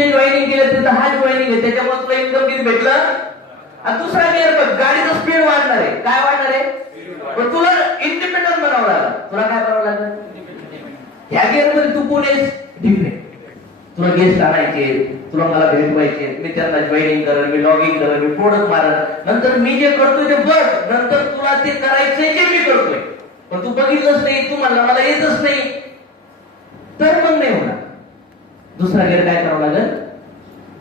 जे जॉईनिंग केलं ते 10 जॉईनिंग आहे, त्याच्यामुळे तुला इन्कम किती भेटलं. आणि दुसरा गिअर बघ, गाडीचं स्पीड वाढणार आहे. काय वाढणार आहे? पण तुला इंडिपेंडंट बनावं लागलं. तुला काय करावं लागलं? ह्या गिअर मध्ये तू कोण आहेस? डिफरेंट. तुला गेस्ट आणायचे, तुला मला भेटवायचे, मी त्यांना जॉईनिंग करेन, मी लॉगिंग करेन, मी प्रोडक्ट मारेन, नंतर मी जे करतोय ते बघ, नंतर तुला ते करायचंय जे मी करतोय. पण तू बघितलंच नाही, तू म्हणला मला येतच नाही, तर मग नाही होणार. दुसरा गिअर काय करावं लागेल?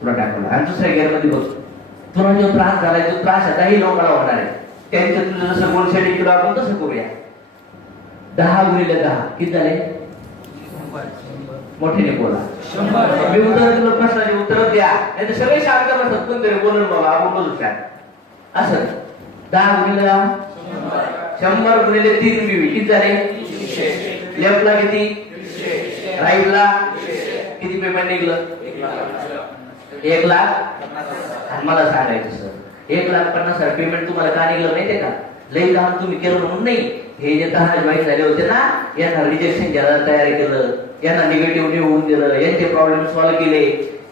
तुला टाकावं लागेल. आणि दुसऱ्या गिअर मध्ये बघ, तुला जो त्रास झालाय तो त्रास आताही लोकांना होणार आहे. त्यांच्या तुझं जसं गोल सेटिंग केलं आपण तसं करूया. 10 गुणिले 10 किती झाले? मोठ्याने बोला. मी उत्तर दिलं, प्रश्नाचे उत्तर द्या, नाही तर सगळे शांत बसतात. कोणतरी बोलून बाबा आपण बोलू शांत असं. 10 गुणिले 10 100 गुणिले 3 बीबी किती झाले? लेफ्टला किती? राईटला किती पेमेंट निघलं? 1 लाख. मला सांगायचं सर, 1,50,000 पेमेंट तुम्हाला का निघलं माहितीये का? लई काम तुम्ही केलं म्हणून नाही. हे जे 10 जॉईन झाले होते ना, यांना रिजेक्शन घ्यायला तयार केलं, यांना निगेटिव्ह निवडून दिलं, यांचे प्रॉब्लेम सॉल्व्ह केले,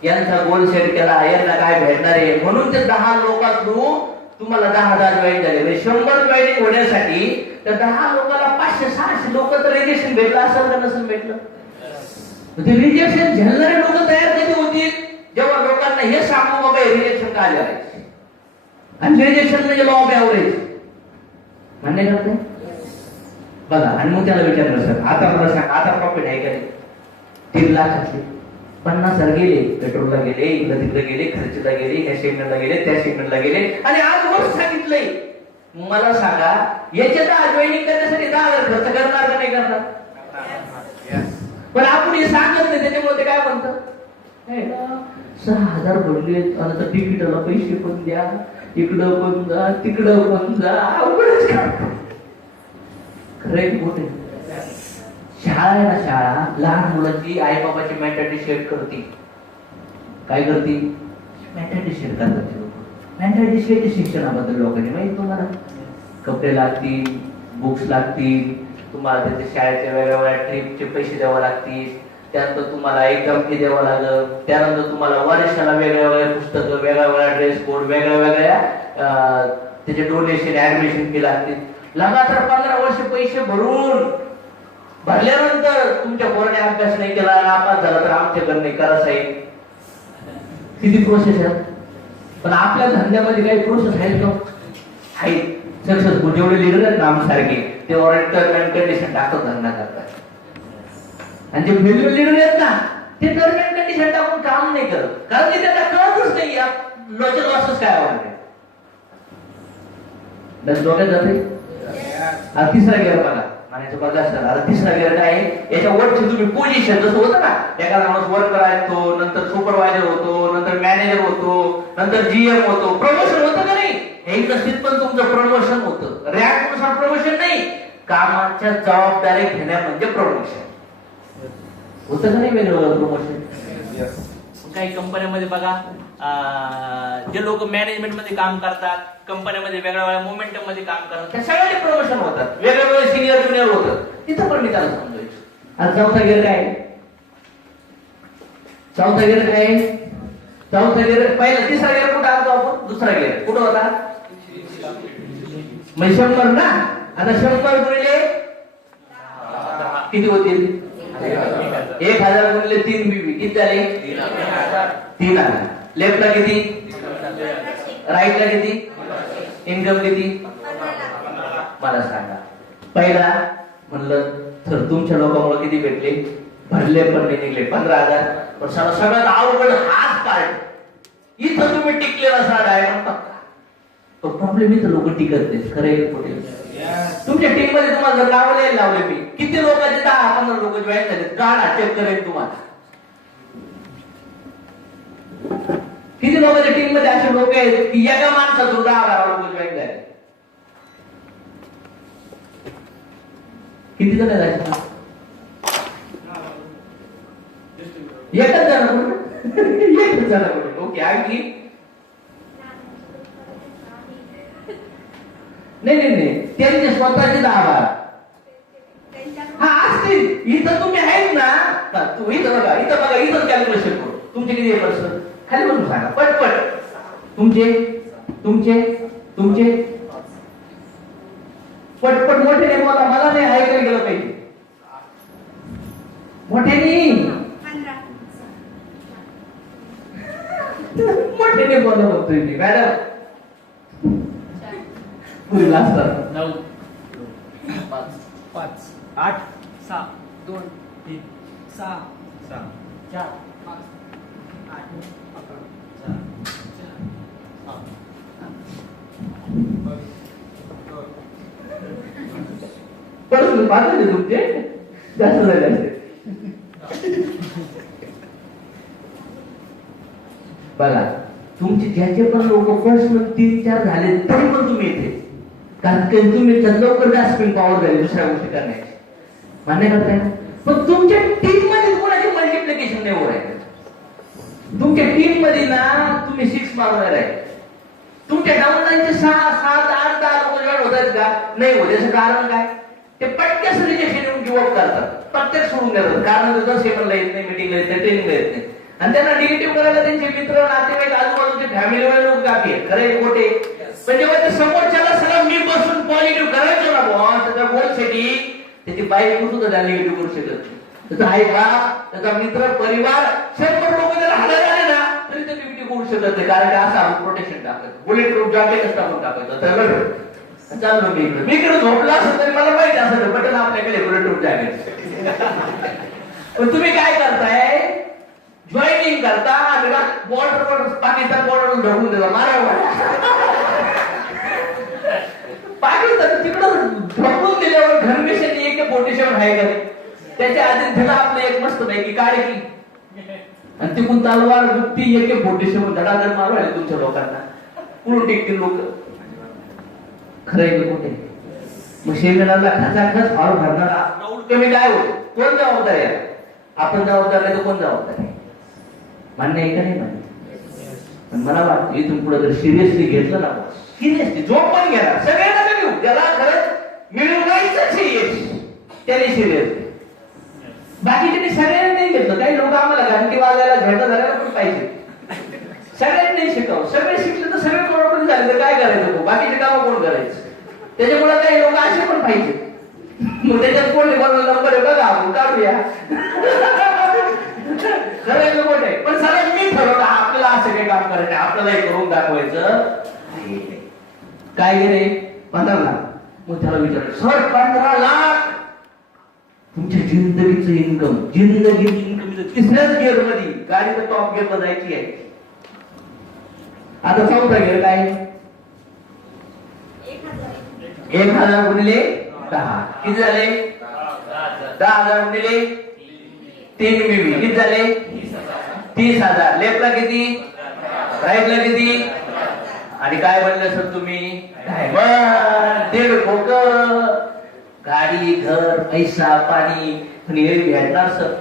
यांचा गोल सेट केला, यांना काय भेटणार आहे म्हणून ते 10 लोकांकडून तुम्हाला 10,000 जॉईन झाले. म्हणजे 100 जॉईनिंग होण्यासाठी त्या 10 लोकांना 500-600 लोक तर रिजेक्शन भेटलं असेल का नसेल भेटलं? ते रिजेक्शन झेलणारे लोक तयार कधी होतील? जेव्हा लोकांना हे सांगू बाबा रिजेक्शन का आले. आणि रिजेक्शन म्हणजे लॉ ऑफ ऍव्हरेज मान्य करते बघा. आणि मग त्याला विचारलं सर आता मला सांग, आता प्रॉफिट आहे का? 3 लाखातले 50,000 गेले, पेट्रोलला गेले, इकडे तिकडे गेले, खर्चला गेले, ह्या सेगमेंटला गेले, त्या सेगमेंटला गेले, आणि आज वर सांगितलंय. मला सांगा, याच्यात जॉईनिंग करण्यासाठी 10,000 खर्च करणार का नाही करणार? पण आपण हे सांगत नाही, त्याच्यामुळे ते काय म्हणतात? 6,000 भरले, आता तिकीटाला पैसे पण द्या, इकडं पण जा, तिकडं पण जा, अवघडच काम. खरंय की मोठे? शाळा आहे ना, शाळा लहान मुलांची आई बाबाची मेंटॅलिटी शेअर करते. काय करते? मेंटॅलिटी शेअर करतात. मेंटॅलिटी शेअर शिक्षणाबद्दल लोकांनी माहिती तुम्हाला. कपडे लागतील, बुक्स लागतील, तुम्हाला त्याच्या शाळेच्या वेगवेगळ्या ट्रिपचे पैसे द्यावे लागतील, त्यानंतर तुम्हाला एक्झाम फी द्यावं लागेल, त्यानंतर तुम्हाला वर्षाला वेगळ्या वेगळ्या पुस्तकं, वेगळ्या वेगळ्या ड्रेस कोड, वेगळ्या वेगळ्या त्याचे डोनेशन, ऍडमिशन फी लागतील. लगातार 15 वर्ष पैसे भरल्यानंतर तुमच्या पोराने अभ्यास नाही केला, नापास झाला तर आमच्याकडे नाही करा साहेब. किती प्रोसेस आहे. पण आपल्या धंद्यामध्ये काही प्रोसेस आहेत का? आहेत. सक्सेसफुल जेवढे लिडर आहेत ना आमच्यासारखे, ते ऑर्डर कंडिशन टाकत धंदा करतात. आणि जे फेल्युअर लिडर आहेत ना, ते टर्म अँड कंडिशन टाकून काम नाही करत, कारण की त्यांना कळतच नाही लॉजिक लॉसेस काय होते. डोक्यात जाते. तिसरा गिअर बघा, म्हणायचं बघा सर, आता तिसरा गिअर काय आहे? याच्या वरची तुम्ही पोझिशन जसं होतं ना, एखादा माणूस वर्कर असतो, नंतर सुपरवायझर होतो, नंतर मॅनेजर होतो, नंतर जीएम होतो, प्रमोशन होतं का नाही? हे इंडस्ट्रीत पण तुमचं प्रमोशन होतं. रँक नुसार प्रमोशन नाही, कामाच्या जबाबदारी घेण्या म्हणजे प्रमोशन होतं का नाही? वेगवेगळं प्रमोशन. काही कंपन्यांमध्ये बघा, जे लोक मॅनेजमेंट मध्ये काम करतात, कंपन्यांमध्ये वेगळ्या वेगळ्या मोमेंटम मध्ये काम करतात, त्या सगळ्यांचे प्रमोशन होतात, वेगवेगळे सिनियर ज्युनियर होतं. तिथं पण मी त्याला समजायचं. आज चौथा गिअर काय? चौथा गिअर काय? चौथा गिअर पहिला, तिसरा गिअर कुठं आणतो आपण? दुसरा गिअर कुठं होता? 100 ना. आता 100 गुणिले किती होतील? 1,000 गुणिले 3 बीबी किती झाले? 3,000. लेफ्टला किती? राईटला किती? इन्कम किती? मला सांगा. पहिला म्हणलं तर तुमच्या लोकांमुळे किती भेटले? भरले पण नाही निघले 15,000. पण सगळ्यात अवघड हाच पार्ट. इथं तुम्ही टिकले नसा डायमंड पक्का. तो प्रॉब्लेम इथं लोक टिकत नाही. खरं आहे कुठे? तुमच्या टीम मध्ये तुम्हाला जर लावले मी किती लोकांचे 10-15 लोक जॉईन झाले, काढा चेक करेन तुम्हाला. किती लोकांच्या टीम मध्ये असे लोक आहेत की एका माणसातून 10-12 लोक जॉईन झाले? किती जण आहेत? एकच जण. एकच जण. ओके. आणखी नाही त्यांचे स्वतःचे 10-12 हा असतील. इथं तुम्ही आहेत ना, तुम्ही इथं बघा, इथं कॅल्क्युलेशन करू. तुमचे किती आहे पर्स? खाली बसून सांगा पटपट. तुमचे तुमचे तुमचे पटपट मोठ्याने बोला, मला नाही ऐकायला गेलं पाहिजे. मोठ्याने मोठ्याने बोला बघतोय मी. मॅडम पुढला असतात 9 5 5 8 6 2 3 6 6 4 5 8 11 परत पाहतो तुमचे जास्त झाले असते. बघा तुमचे ज्याचे पण लोक प्रश्न 3-4 झाले तरी पण तुम्ही येते, कारण तुम्ही लवकर जास्पिंग पॉवर झाली दुसऱ्या गोष्टी करण्याची. मान्य करताय? पण तुमच्या टीम मध्ये कोणाची मल्टिप्लिकेशन नाही होत आहे. तुमच्या टीम मध्ये ना तुम्ही 6 मारणार आहे. तुमच्या डाऊनलाईनचे 6 7 8 10 लोक जॉईन होत आहेत का? नाही होत. याचं कारण काय? ते पटक्यास रिजेक्शन येऊन गिव्ह करतात, प्रत्येक सोडून देतात. कारण त्याचं सेकंडला येत नाही, मिटिंगला येत नाही, ट्रेनिंगला येत नाही. आणि त्यांना निगेटिव्ह करायला त्यांचे मित्र नातेवाईक आजूबाजूचे फॅमिलीवाले लोक काफी आहेत. खरे खोटे? पण जेव्हा ते समोरच्याला सगळं मी बसून पॉझिटिव्ह करायचो ना बॉस, त्याच्या गोलसाठी त्याची बाईक सुद्धा त्याला निगेटिव्ह करू शकत. त्याचा आई बाप, त्याचा मित्र परिवार 100 लोक त्याला हलायला आले ना तरी ते निगेटिव्ह करू शकत नाही. कारण असं आपण प्रोटेक्शन टाकायचं, बुलेट प्रूफ जॅकेट असतं आपण टाकायचं. चाललो मी इकडे झोपला असं तरी मला माहिती असं बटन आपल्याकडे बुलेट प्रूफ जॅकेट. पण तुम्ही काय करताय? जॉईनिंग करता आणि बॉर्डर पाकिस्तान बॉर्डर ढकलून देता मारा. पाकिस्तान तिकडं ढकलून दिल्यावर घनमेशांनी AK-47 आहे का नाही? त्याच्या आधी त्याला आपलं एक मस्त पैकी काढे की आणि तिकून तलवार गुप्ती AK-47 धडाधड मारू आहे तुमच्या लोकांना. पुढून टिकतील लोक. खरंय का कुठे? मग शेतकऱ्याला खचाखच फार भरणारा राऊंड कमी काय होत? कोण जबाबदार आहे? आपण जबाबदार नाही तर कोण जबाबदार आहे? मान्य आहे का नाही मान्य? पण मला वाटतं इथून पुढे जर सिरियसली घेतलं ना, सिरियसली जो पण घेणार सगळ्यांना घेऊ, त्याला खरंच मिळवायचंच यश, त्याने सिरियसली. बाकीचे सगळ्यांनी नाही घेतलं. काही लोक आम्हाला घंटी वाजायला घंटा झाल्याला पण पाहिजे. सगळ्यांनी नाही शिकावं. सगळे शिकले तर सगळे करोडपती झाले तर काय करायचं? बाकीचे काम कोण करायचं? त्याच्यामुळे काही लोक असे पण पाहिजे. मग त्याच्यात कोण नंबर आहे बघा, आपण काढूया. खरं मोठे आहे. पण सगळ्यात मी ठरवलं आपल्याला असं काही काम करायचं, आपल्याला करून दाखवायचं. काय गे रे? 15 लाख. मग त्याला विचारलं, सर 15 लाख तुमच्या जिंदगीचं इन्कम, जिंदगी इन्कम तिसऱ्याच गिअर मध्ये, गाडीचं टॉप गिअरला जायची आहे. आता 4था गिअर काय? 1000 गुणिले 10 किती झाले? 10,000 गुणिले 3 बीबी किती झाले? 30,000. लेफ्टला किती? राईटला किती? आणि काय म्हणलं सर तुम्ही? डायमंड. 1.5 कोटी. गाडी, घर, पैसा, पाणी हे भेटणार सर.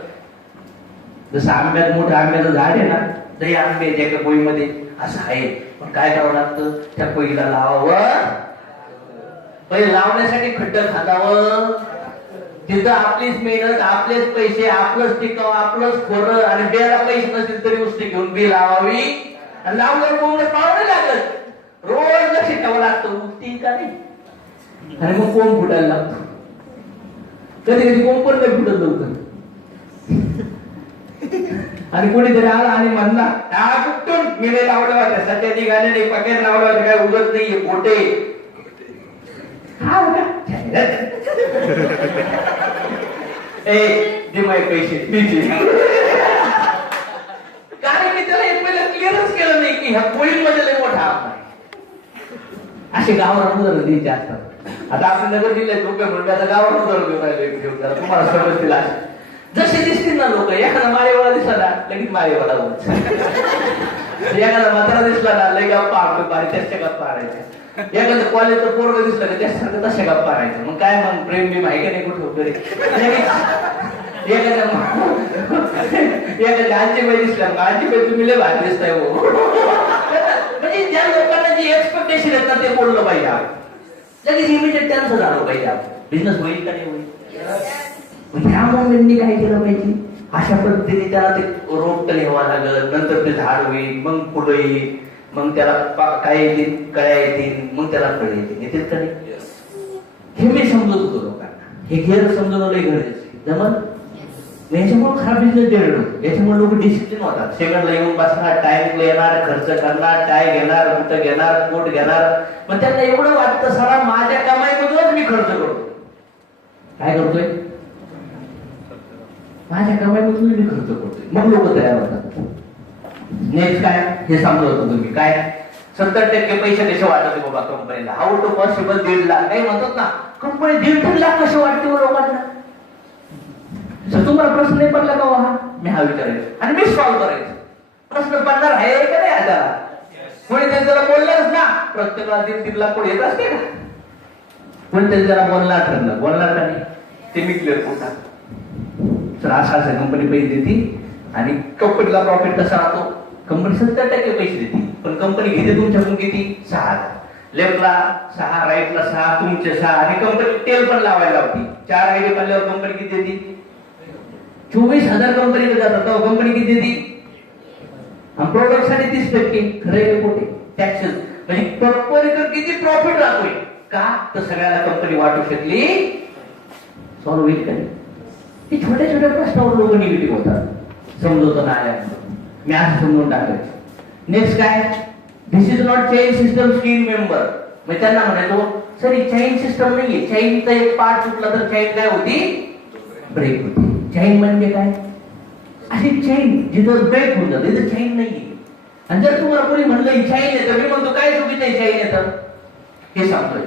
जसं आंब्यात मोठं आंब्याचं झाड आहे ना, दही आंबे त्या कोळीमध्ये असं आहे. पण काय करावं लागतं? त्या कोळीला लावावं. पहिले लावण्यासाठी खड्डं खांदावं. तिथं आपलीच मेहनत, आपलेच पैसे, आपलंच टिकाव, आपलंच खोरं आणि बेला पैसे नसतील तरी उष्टी घेऊन बी लावावी. आणि लावल्यावर कोंबडे पावणे लागत. रोज लक्ष ठेवावं लागतं उठती का नाही. आणि मग कोंब फुटायला लागतो. कधी कधी कोंब पण नाही फुटत लवकर. आणि कोणीतरी आला आणि म्हणला कुठून मी नाही लावल्या होत्या, सध्या निघाले नाही, पकेट लावल्या होत्या, काय उगत नाहीये पोटे. हा होता पैसे कारण मी त्याला एक पहिला क्लिअरच केलं नाही की ह्या पोळीमध्ये लय मोठा हात आहे. असे गावावर उदाहरण द्यायचे असतात. आता आपण नगर जिल्ह्यात लोक म्हणून आता गावावर उदाहरण घेऊन राहिले, तुम्हाला समजतील. जसे दिसतील ना लोक, एखादा माळेवाला दिसला ना लगेच माळेवाला एखादा म्हातारा दिसला ना लगे गप्पा पाणी त्याच्या गप्पा आणायच्या. एखादं कॉलेजचं पोरग दिसलं का त्याच्यासारखं तशा गप्पा आणायचं. मग काय मग प्रेम बी माहिती नाही कुठं वगैरे. एखाद्या आजीबाई दिसल्या मग आजीबाई तुम्ही लय भारी दिसताय हो. म्हणजे ज्या लोकांना जी एक्सपेक्टेशन आहेत ना ते बोललं पाहिजे. लगेच इमिडिएट त्यांचं झालं पाहिजे. बिझनेस होईल का नाही होईल. ह्या मोमेंटनी काय केलं पाहिजे? अशा पद्धतीने त्याला ते रोप न्यावं लागल, नंतर ते झाड होईल, मग फुलं येईल, मग त्याला काय येतील, कळ्या येतील, मग त्याला फळ येतील. येतील का नाही? हे मी समजत होतो लोकांना. हे घेर समजवणं लय गरजेचं जमल. याच्यामुळे खराब बिझनेस डेव्हलप होतो. याच्यामुळे लोक डिसिप्लिन होतात. सेकंडला येऊन बसणार, टाइमला येणार, खर्च करणार, काय घेणार, कुठं घेणार, कोट घेणार. मग त्यांना एवढं वाटतं सारा माझ्या कमाईमधूनच मी खर्च करतो. काय करतोय? माझ्या कमाईमधून मी खर्च करतोय. मग लोक तयार होतात. नेक्स्ट काय हे समजवतो तुम्ही काय 70% पैसे कसे वाटते बाबा कंपनीला. हाऊ टू पॉसिबल 1.5 लाख काही म्हणतात ना. कंपनी 1.5 लाख कसे वाटते लोकांना? तुम्हाला प्रश्न नाही पडला का? हा मी हा विचारायचो आणि मी सॉल्व्ह करायचो. प्रश्न पडणार आहे का नाही आता? कोणी त्याला बोलणारच ना. प्रत्येकाला 1.5 लाख कोणी येत असते का? कोणी त्याला बोलणार ठरलं, बोलणार का नाही ते मी क्लिअर करतात. तर अशा कंपनी पैसे देते आणि कंपनीला प्रॉफिट कसा राहतो? कंपनी 70% पैसे देते, पण कंपनी घेते तुमच्याकडून किती? 6,000. लेफ्टला 6, राईटला 6, तुमचे 6 आणि कंपनी तेल पण लावायला लावते. 4 आयडी पडल्यावर कंपनी किती देते? 24,000 कंपनीकडे जातात. कंपनी किती देते? प्रोडक्ट साठी 30%. खरे खोटे टॅक्सेस म्हणजे कंपनीकडे किती प्रॉफिट राहतोय का? तर सगळ्याला कंपनी वाटू शकली, सॉल्व्ह होईल का नाही? ते छोट्या छोट्या प्रश्नावर लोक निगेटिव्ह होतात. समजवतो ना मी असं समजून टाकायचं. नेक्स्ट काय? This is not chain system scheme member. मग त्यांना म्हणायचो सर ही चेन सिस्टम नाहीये. चेनचा एक पार्ट तुटला तर चेन काय होती? ब्रेक होती. चेन म्हणजे काय? अशी चेन जिथं ब्रेक होऊन जाते तिथं चेन नाहीये. आणि जर तुम्हाला कोणी म्हणलं ही चेन येतं, मी म्हणतो काय चुकीचं आहे चेन येतं हे सांगतोय.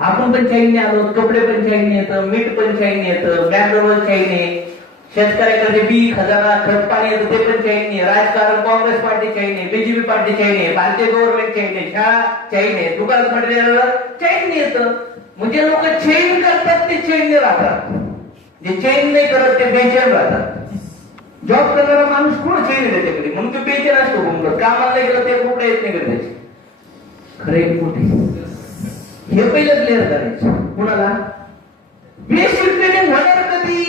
आपण पण चैन्य आलो, कपडे पण चैन्य येतं, मीठ पण चैन्य येतं, बँकवर चैन्य, शेतकऱ्याकडे बी खजाना खत पाणी येतं ते पण चैन्य, राजकारण काँग्रेस पार्टी चैन्य, बीजेपी पार्टी चैन्य, भारतीय गव्हर्नमेंट चैन्य, शाळा चैन्य, दुकानात मटेरियल चैन्य येतं. म्हणजे लोक चैन करतात ते चैन्य राहतात, जे चैन नाही करत ते बेचैन राहतात. जॉब करणारा माणूस कोण चैन आहे त्याच्याकडे म्हणून तो बेचैन असतो. कामाला नाही गेलं ते कुठे येत नाही त्याची. खरे कुठे हे पहिलं क्लिअर करायचं. कुणाला? बेसिक ट्रेनिंग होणार कधी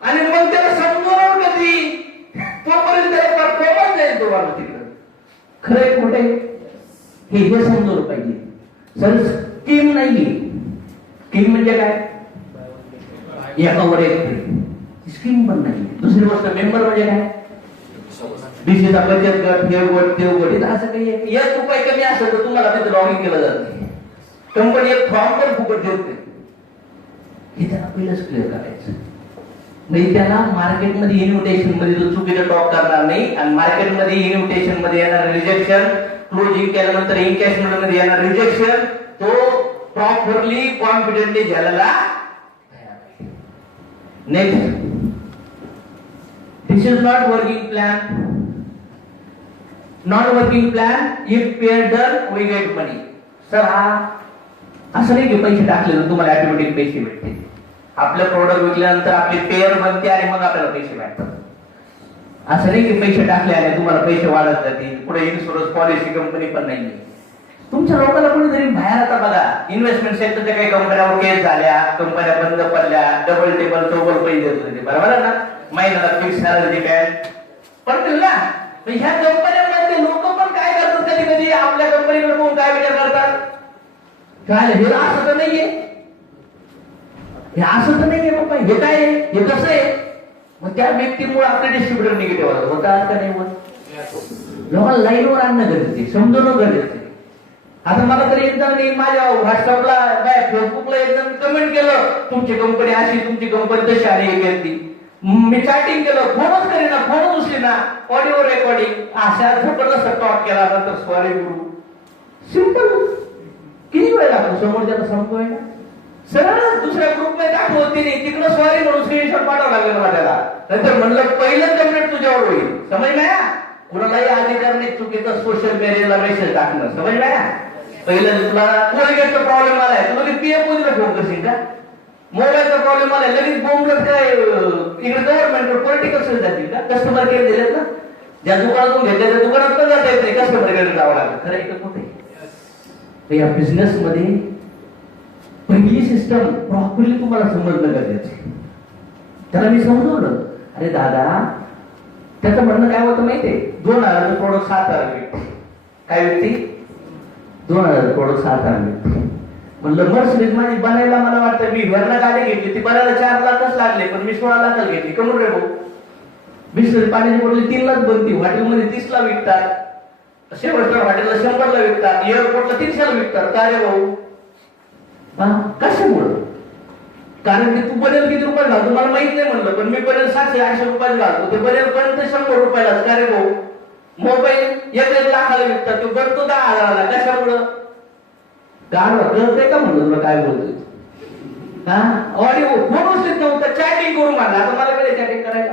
आणि मग त्याला समजवणार कधी? तोपर्यंत त्याला परफॉर्मन्स जाईल तो वाढ तिकडे. खरंय खोटे हे समजवलं पाहिजे. सर स्कीम नाहीये. स्कीम म्हणजे काय? एकावर एक स्कीम पण नाही. दुसरी गोष्ट मेंबर म्हणजे काय? दिशेचा बचत गट, हे गट ते गट. असं काही एक रुपये कमी असेल तर तुम्हाला तिथे लॉग इन केलं जात नाही. कंपनी एक फॉर्म पण फुकट देत नाही. हे त्याला पहिलंच क्लिअर करायचं. म्हणजे त्याला मार्केटमध्ये इन्व्हिटेशन मध्ये तो चुकीचं टॉक करणार नाही आणि मार्केटमध्ये इन्व्हिटेशन मध्ये येणार रिजेक्शन, क्लोजिंग केल्यानंतर इनकॅशमेंट मध्ये येणार रिजेक्शन, तो प्रॉपरली कॉन्फिडेंटली घ्यायला. Next, this is not working plan. Not working plan if pair done we get money. Sir हा असं नाही की पैसे टाकले तर तुम्हाला ऑटोमॅटिक पैसे भेटतील. आपलं प्रोडक्ट विकल्यानंतर आपली पेअर बनते आणि मग आपल्याला पैसे भेटतात. असं नाही की पैसे टाकले आणि तुम्हाला पैसे वाढत जातील. पुढे इन्शुरन्स पॉलिसी कंपनी पण नाही. तुमच्या लोकांना कोणीतरी बाहेर आता बघा इन्व्हेस्टमेंट सेक्टरच्या काही कंपन्यावर केस झाल्या, कंपन्या बंद पडल्या, डबल टेबल चौबल पैसे देत होते. बरोबर आहे ना? महिन्याला फिक्स सॅलरी काय पडतील ना. ह्या कंपन्यांमध्ये लोक पण काय करतात कधी कधी आपल्या कंपनीकडे बघून काय विचार करतात? काय हे असं तर नाहीये, हे असं तर नाहीये बाबा, हे काय आहे, हे कसं आहे. मग त्या व्यक्तीमुळे आपले डिस्ट्रीब्युटर निगेटिव्ह होतात का नाही होत? लोकांना लाईनवर आणणं गरजेचे, समजवणं गरजेचे. आता मला तरी एकदा मी माझ्या व्हॉट्सअपला काय फेसबुकला एकदा कमेंट केलं तुमची कंपनी अशी, तुमची कंपनी तशी आली ही व्यक्ती. मी चॅटिंग केलं, फोनच करेना, फोनच उचले ना, ऑडिओ रेकॉर्डिंग अशा जबरदस्त टॉक केला. नंतर सॉरी गुरु, सिंपल. किती वेळ लागतो समोरच्याला संपवायला? सरळ दुसऱ्या ग्रुपमध्ये दाखवते नाही, तिकडे सॉरी म्हणून स्क्रीनशॉट पाठवावं लागलं मला त्याला. नंतर म्हणलं पहिलं कंप्लेंट तुझ्यावर होईल. समजलं? कुणालाही अधिकार नाही चुकीचा सोशल मीडियाला मेसेज टाकणं. समजलं? पहिलं तुला कोलगेटचा प्रॉब्लेम आलाय, तुला लगेच पीएमओला फोन करशील का? मोबाईलचा प्रॉब्लेम आलाय लगेच बोंबलत काय इकडे गव्हर्नमेंट पॉलिटिकल सेल जातील का? कस्टमर केअर दिलेत ना, ज्या दुकानातून घेतले त्या दुकानात पण जाता येत नाही, कस्टमर केअर जावं लागतं. खरं आहे का कुठे? या बिझनेस मध्ये पहिली सिस्टम प्रॉपरली तुम्हाला समजणं गरजेचं आहे. त्याला मी समजवलं अरे दादा, त्याचं म्हणणं काय होतं माहितीये, 2000 प्रोडक्ट 7,000 विकते. काय विकते? 2000 प्रोडक्ट 7,000 विकते. म्हणलं मर्सिडीज माझी बनायला मला वाटतं, मी घरला गाडी घेतली ती बनायला 4 लाखच लागले, पण मी 16 लाखाला घेतली. कमून रे भाऊ? बिस्लरी पाण्याची बॉटल 3 लाख बनती, हॉटेलमध्ये 30 ला विकतात, शेवटच्या हॉटेलला 100 ला विकतात, एअरपोर्टला 300 ला विकतात. का रे भाऊ? कशामुळं? कारण की तू बनेल किती रुपये घालतो मला माहित नाही म्हणलं, पण मी बनेल 700-800 रुपये घालतो, ते बनेल पण ते 100 रुपयालाच. का रे भाऊ? मोबाईल 1 लाखाला विकतात, तो बनतो 10,000ला. कशामुळं? गाडवा कळतंय का म्हणलं तुला काय बोलतोय? ऑडिओ फोन उचलत नव्हता, चॅटिंग करू मला. आता मला काय चॅटिंग करायला?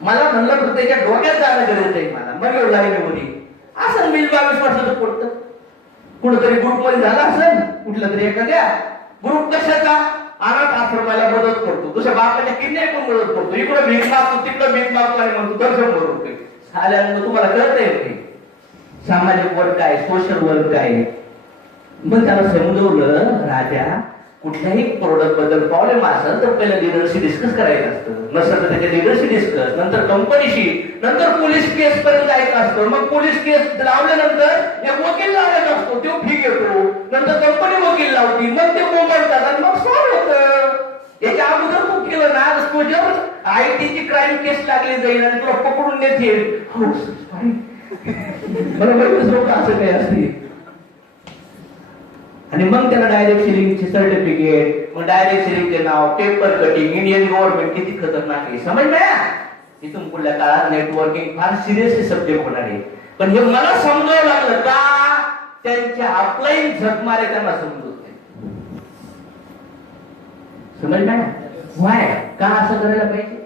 मला म्हणलं फक्त त्याच्या डोक्यात जाणं गरजेचं आहे मला. मग एवढं लागेल मुली असं 20-22 वर्षाचं पडतं. कुठंतरी ग्रुपमध्ये झाला असेल, कुठलं तरी एखाद्या ग्रुप कशाचा, अनाथ आश्रमाला मदत करतो, दुसऱ्या बापाच्या किडनॅप पण मदत करतो, इकडं भीक मागतो तिकडं भीक मागतो आणि म्हणतो 100 रुपये झाल्यानंतर तुम्हाला कळत आहे सामाजिक वर्क काय, सोशल वर्क काय. मग त्याला समजवलं, राजा कुठल्याही प्रोडक्ट बद्दल प्रॉब्लेम असेल तर पहिलं लिडरशी डिस्कस करायचं असतं, नसेल तर त्याच्या लिडरशी डिस्कस, नंतर कंपनीशी, नंतर पोलीस केस पर्यंत जायचं असतं. मग पोलीस केस लावल्यानंतर एक वकील लावायचा असतो, तो फी घेतो, नंतर कंपनी वकील लावती, मग ते बोंबाडतात आणि मग सॉल्व होतं. याच्या अगोदर तू केलं ना, तुझ्यावर आयटीची क्राईम केस लागली जाईल आणि तुला पकडून नेतील. बरोबर लोक असं काही असते. आणि मग त्याला डायरेक्ट सेलिंगचे सर्टिफिकेट, मग डायरेक्ट सेलिंगचे नाव, पेपर कटिंग, इंडियन गव्हर्नमेंट किती खतरनाक आहे समजलं ना. इथून पुढल्या काळात नेटवर्किंग फार सिरियसली सब्जेक्ट होणार आहे. पण हे मला समजावं लागलं का, त्यांच्या अपलाईन झकमारे त्यांना समजत नाही. समजलं ना? व्हाय का असं करायला पाहिजे?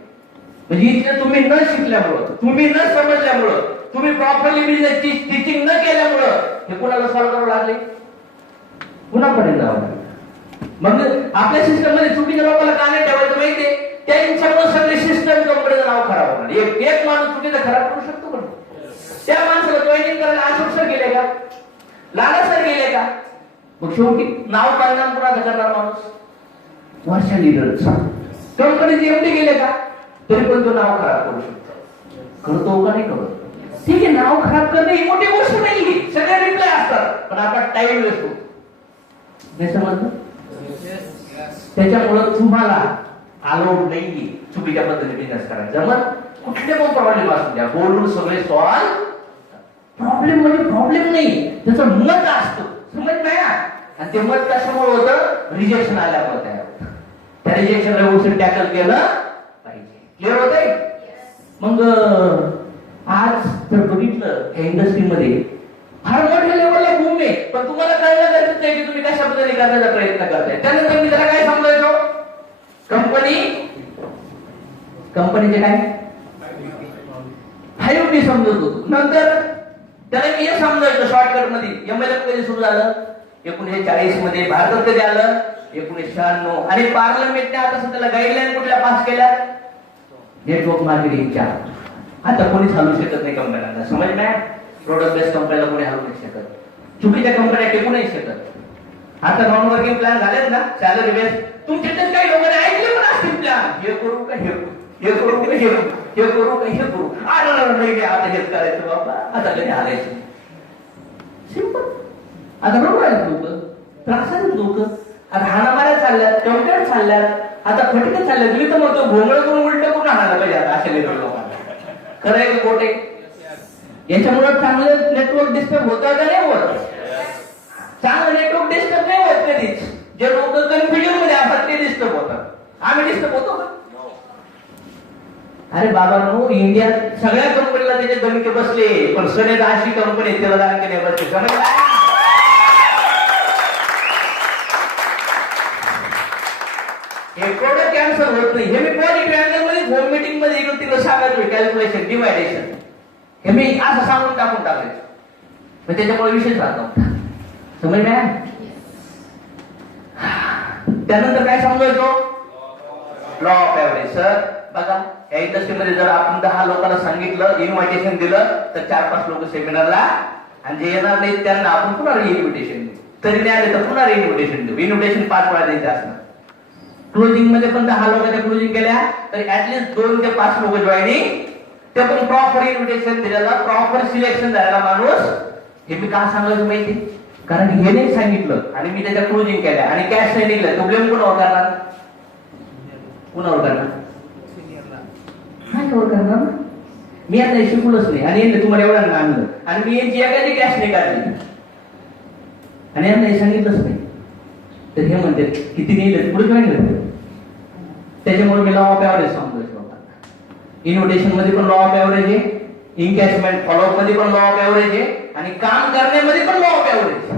म्हणजे इथे तुम्ही न शिकल्यामुळं, तुम्ही न समजल्यामुळं, तुम्ही प्रॉपरली बिझनेस टीचिंग न केल्यामुळं हे कोणाला सॉल्व्ह करावं लागले, पुन्हा पडेल जावं लागलं. मग आपल्या सिस्टम मध्ये चुकीच्या लोकांना का नाही ठेवायचं माहितीये? त्यांच्यामुळे सगळे सिस्टम कंपनीचं नाव खराब होणार. एक माणूस चुकीचं खराब करू शकतो का? त्या माणसाला जॉईनिंग करायला अशोक सर गेले का, लाला सर गेले का? मग शेवटी नाव परिणाम कुणाचा करणार माणूस? वर्षा लिडरचा. कंपनीचे एमडी गेले का, तरी पण तो नाव खराब करू शकतो. करतो का नाही करत? ठीक आहे, नाव खराब करणे ही मोठी गोष्ट नाहीये, सगळे रिप्लाय असतात, पण आपण टाइम वेस्ट होतो. नाही समजलं? त्याच्यामुळं तुम्हाला अलाउड नाहीये चुकीच्या पद्धतीने बिझनेस करायचा. मग कुठले पण प्रॉब्लेम असू द्या, बोलून सगळे सॉल्व. प्रॉब्लेम म्हणजे प्रॉब्लेम नाही, त्याचं मत असतं, समज नाही. आणि ते मत कशामुळे होतं? रिजेक्शन आल्यामुळे तयार होतं. त्या रिजेक्शन व्यवस्थित टॅकल केलं पाहिजे. क्लिअर होतंय? मग आज जर बघितलं या इंडस्ट्रीमध्ये फार मोठ्या लेवलला बूम आहे, पण तुम्हाला कळलं गरजेचं आहे की तुम्ही कशा पद्धतीने करण्याचा प्रयत्न करताय. त्यानंतर मी त्याला काय समजायचो? कंपनीचे काय 5P समजत होतो. नंतर त्याला मी हे समजायचं शॉर्टकट मध्ये. MLM कधी सुरू झालं? 1940 मध्ये. भारतात कधी आलं? 1996. आणि पार्लमेंटने आता सध्याला गाईडलाईन कुठल्या पास केल्या? नेटवर्क मार्केटिंगच्या. आता कोणी चालू शकत नाही कंपन्यांना, समज नाही. प्रोडक्ट बेस्ड कंपनीला कोणी हलवू नाही शकत, चुकीच्या कंपन्या टिकू नाही शकत. आता नॉन वर्किंग प्लॅन झालेत ना, सॅलरी बेस्ड. तुमच्यातच काही लोकांनी ऐकले पण असतील प्लॅन, हे करू का हे करू, हे करू का हे करू, हे करू का हे करू. नाही आता हेच करायचं बाबा, आता कधी हालायचं. सिंपल. आता बरोबर आहेत लोक, त्रासात लोक. आता हाणामाऱ्या चालल्यात, कम्प्लेंट चालल्यात, आता फटके चालल्यात. मी तर म्हणतो भोंगळ करून उलट करून आणायला पाहिजे आता अशा लेवल लोकांना. खरं आहे का खोटे? याच्यामुळे चांगलं नेटवर्क डिस्टर्ब होतं का नाही होत? चांगलं नेटवर्क डिस्टर्ब नाही होत कधीच. जे लोक कन्फ्युजन मध्ये असतात ते डिस्टर्ब होतात. आम्ही डिस्टर्ब होतो का? अरे बाबा, इंडियात सगळ्या कंपनीला त्याचे दणके बसले, पण सनेत अशी कंपनी त्याला दणके नाही बसले. समजलं? हे प्रोडक्ट कॅन्सल होत नाही. हे मी पॉझिटिव्ह अँगल मध्ये होम मीटिंग मध्ये इकडे तिकडे सांगायचो. कॅल्क्युलेशन, डिवायडेशन हे मी असं सांगून टाकून टाकायचं. मग त्याच्यामुळे विशेष राहत नव्हता. समज नाही? त्यानंतर काय समजायचो? Law of average. सर बघा, या इंडस्ट्रीमध्ये जर आपण 10 लोकांना सांगितलं, इन्व्हिटेशन दिलं, तर 4-5 लोक सेमिनारला, आणि जे येणार नाहीत त्यांना आपण पुन्हा इन्व्हिटेशन देऊ. तरी नाही आले तर पुन्हा इन्व्हिटेशन देऊ. इन्व्हिटेशन 5 वेळा द्यायचं असणार. क्लोजिंग मध्ये पण 10 लोकांच्या क्लोजिंग केल्या तर ऍटलीस्ट 2 ते 5 लोक जॉईनिंग, ते पण प्रॉपर इन्व्हिटेशन दिलेला, प्रॉपर सिलेक्शन झालेला माणूस. हे मी का सांगायचं माहिती, कारण हे नाही सांगितलं आणि मी त्याच्या क्लोजिंग केल्या आणि कॅश नाही निघलं, तो ब्लेम कोणावर करणार? कोणावर करणार? माझ्यावर करणार ना. मी आता शिकलोच नाही आणि यांनी तुम्हाला एवढा आणलं आणि मी यांची एखादी कॅश नाही काढली आणि यांना हे सांगितलंच नाही, तर हे म्हणते किती नेलं पुढे जॉईन करते. त्याच्यामुळे मी लॉ ऑफ ॲव्हरेज सांगतोय लोकांना. इन्व्हिटेशन मध्ये पण लॉ ऑफ ॲव्हरेज आहे, एंगेजमेंट फॉलोअप मध्ये पण लॉ ऑफ ॲव्हरेज आहे आणि काम करण्यामध्ये पण लॉ ऑफ ॲव्हरेज.